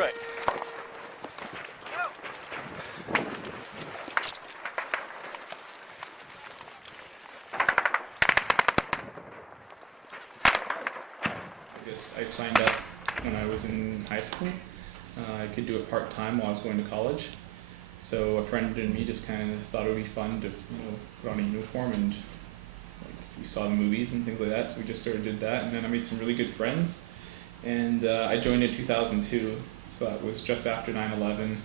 right. I signed up when I was in high school. I could do it part-time while I was going to college. So a friend and me just kind of thought it would be fun to, put on a uniform, and we saw the movies and things like that. So we just sort of did that, and then I made some really good friends. And I joined in 2002, so that was just after 9/11.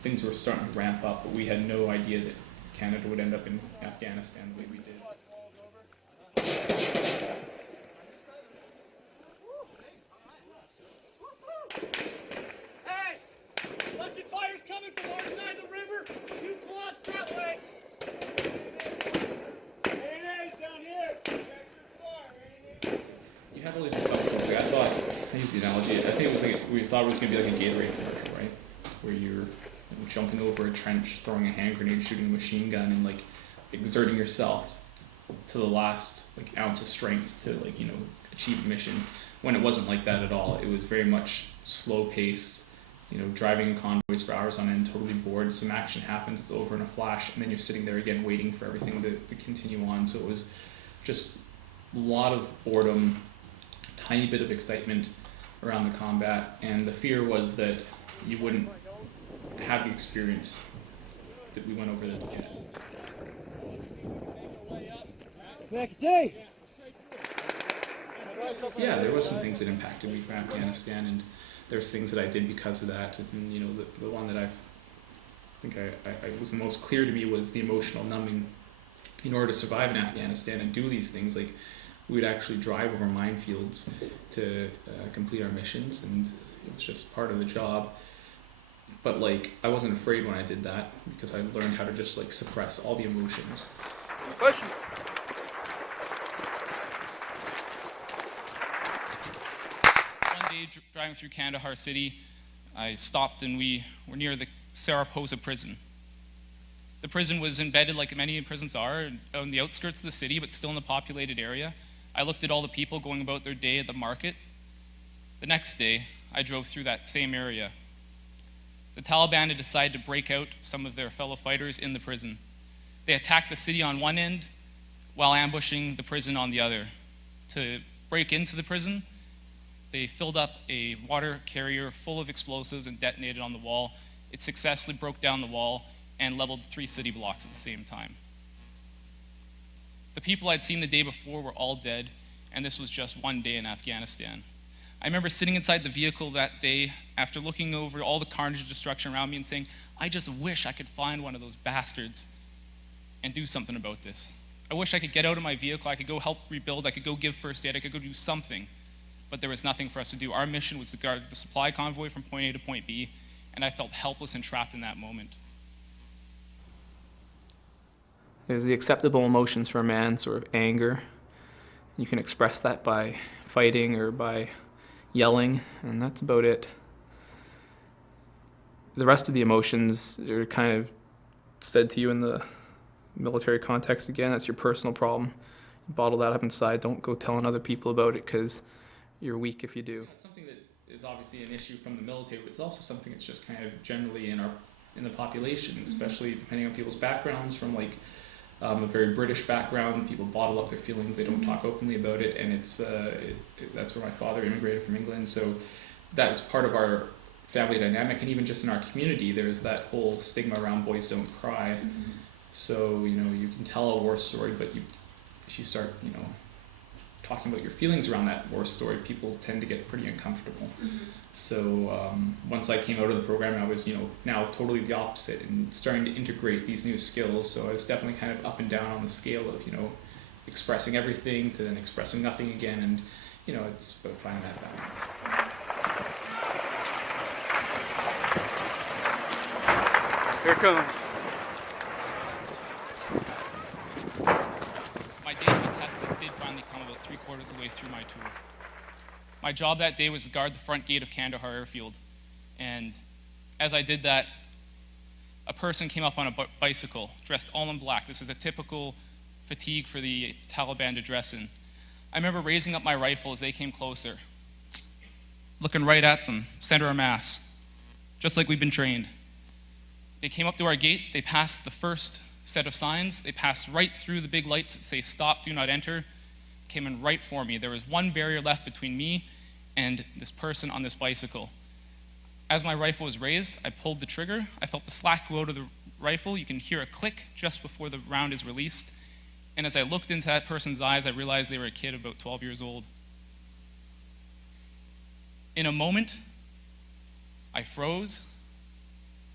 Things were starting to ramp up, but we had no idea that Canada would end up in Afghanistan the way we did. All these assumptions. Like I use the analogy. I think it was we thought it was going to be like a Gatorade commercial, right? Where you're jumping over a trench, throwing a hand grenade, shooting a machine gun, and exerting yourself to the last ounce of strength to achieve a mission. When it wasn't like that at all. It was very much slow paced. Driving in convoys for hours on end, totally bored. Some action happens, it's over in a flash, and then you're sitting there again waiting for everything to continue on. So it was just a lot of boredom. Tiny bit of excitement around the combat, and the fear was that you wouldn't have the experience that we went over there to get. Yeah, there was some things that impacted me from Afghanistan, and there's things that I did because of that. And the one that I was the most clear to me was the emotional numbing. In order to survive in Afghanistan and do these things, we would actually drive over minefields to complete our missions, and it was just part of the job. But I wasn't afraid when I did that, because I learned how to just suppress all the emotions. Question. One day driving through Kandahar City, I stopped and we were near the Saraposa prison. The prison was embedded, like many prisons are, on the outskirts of the city, but still in the populated area. I looked at all the people going about their day at the market. The next day, I drove through that same area. The Taliban had decided to break out some of their fellow fighters in the prison. They attacked the city on one end while ambushing the prison on the other. To break into the prison, they filled up a water carrier full of explosives and detonated on the wall. It successfully broke down the wall and leveled 3 city blocks at the same time. The people I'd seen the day before were all dead, and this was just one day in Afghanistan. I remember sitting inside the vehicle that day after looking over all the carnage and destruction around me and saying, I just wish I could find one of those bastards and do something about this. I wish I could get out of my vehicle, I could go help rebuild, I could go give first aid, I could go do something. But there was nothing for us to do. Our mission was to guard the supply convoy from point A to point B, and I felt helpless and trapped in that moment. There's the acceptable emotions for a man, sort of anger. You can express that by fighting or by yelling, and that's about it. The rest of the emotions are kind of said to you in the military context again. That's your personal problem. You bottle that up inside. Don't go telling other people about it, because you're weak if you do. It's something that is obviously an issue from the military, but it's also something that's just kind of generally in the population, especially depending on people's backgrounds. From a very British background, people bottle up their feelings, they don't talk openly about it, and that's where my father immigrated from England, so that's part of our family dynamic. And even just in our community, there's that whole stigma around boys don't cry. So you can tell a war story, but if you start talking about your feelings around that war story, people tend to get pretty uncomfortable. So once I came out of the program, I was now totally the opposite and starting to integrate these new skills. So I was definitely kind of up and down on the scale of expressing everything to then expressing nothing again, and it's about finding that balance. Here it comes. My day to be tested did finally come about 3/4 of the way through my tour. My job that day was to guard the front gate of Kandahar Airfield, and as I did that, a person came up on a bicycle, dressed all in black. This is a typical fatigue for the Taliban to dress in. I remember raising up my rifle as they came closer. looking right at them, center of mass, just like we've been trained. They came up to our gate, they passed the first set of signs, they passed right through the big lights that say stop, do not enter, came in right for me. There was one barrier left between me and this person on this bicycle. As my rifle was raised, I pulled the trigger, I felt the slack go out of the rifle, you can hear a click just before the round is released, and as I looked into that person's eyes, I realized they were a kid about 12 years old. In a moment, I froze.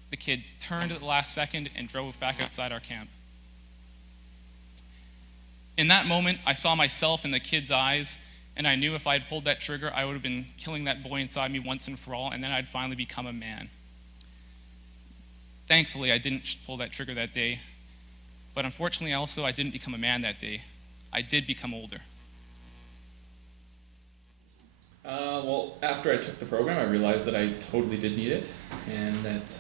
The kid turned at the last second and drove back outside our camp. In that moment, I saw myself in the kid's eyes, and I knew if I had pulled that trigger, I would have been killing that boy inside me once and for all, and then I'd finally become a man. Thankfully, I didn't pull that trigger that day, but unfortunately also, I didn't become a man that day. I did become older. Well, after I took the program, I realized that I totally did need it, and that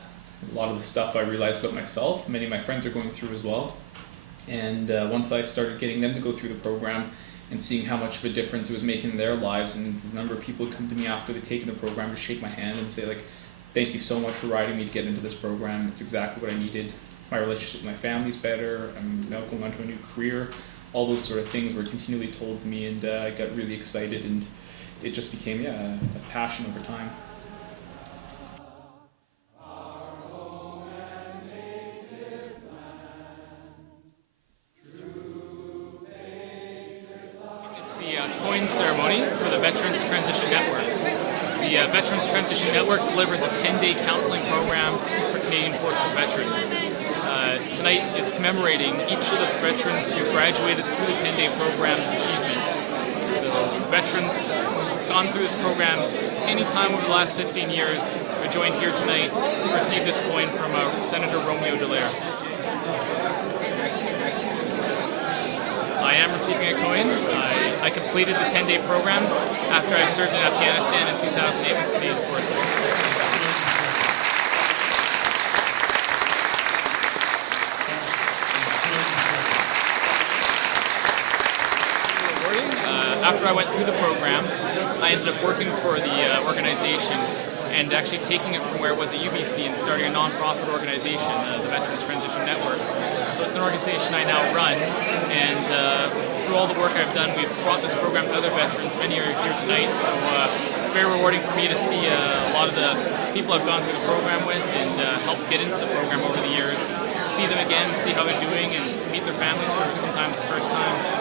a lot of the stuff I realized about myself, many of my friends are going through as well. And once I started getting them to go through the program and seeing how much of a difference it was making in their lives, and the number of people who come to me after they've taken the program to shake my hand and say, like, thank you so much for riding me to get into this program. It's exactly what I needed. My relationship with my family's better. I'm now going on to a new career. All those sort of things were continually told to me, and I got really excited, and it just became, a passion over time. It's the coin ceremony for the Veterans Transition Network. The Veterans Transition Network delivers a 10-day counseling program for Canadian Forces veterans. Tonight is commemorating each of the veterans who graduated through the 10-day program's achievements. So the veterans who've gone through this program any time over the last 15 years are joined here tonight to receive this coin from Senator Romeo Dallaire. I am receiving a coin. I completed the 10-day program after I served in Afghanistan in 2008 with Canadian Forces. After I went through the program, I ended up working for the organization and actually taking it from where it was at UBC and starting a non-profit organization, the Veterans Transition Network. So it's an organization I now run, and through all the work I've done, we've brought this program to other veterans. Many are here tonight, so it's very rewarding for me to see a lot of the people I've gone through the program with and helped get into the program over the years, see them again, see how they're doing, and meet their families for sometimes the first time.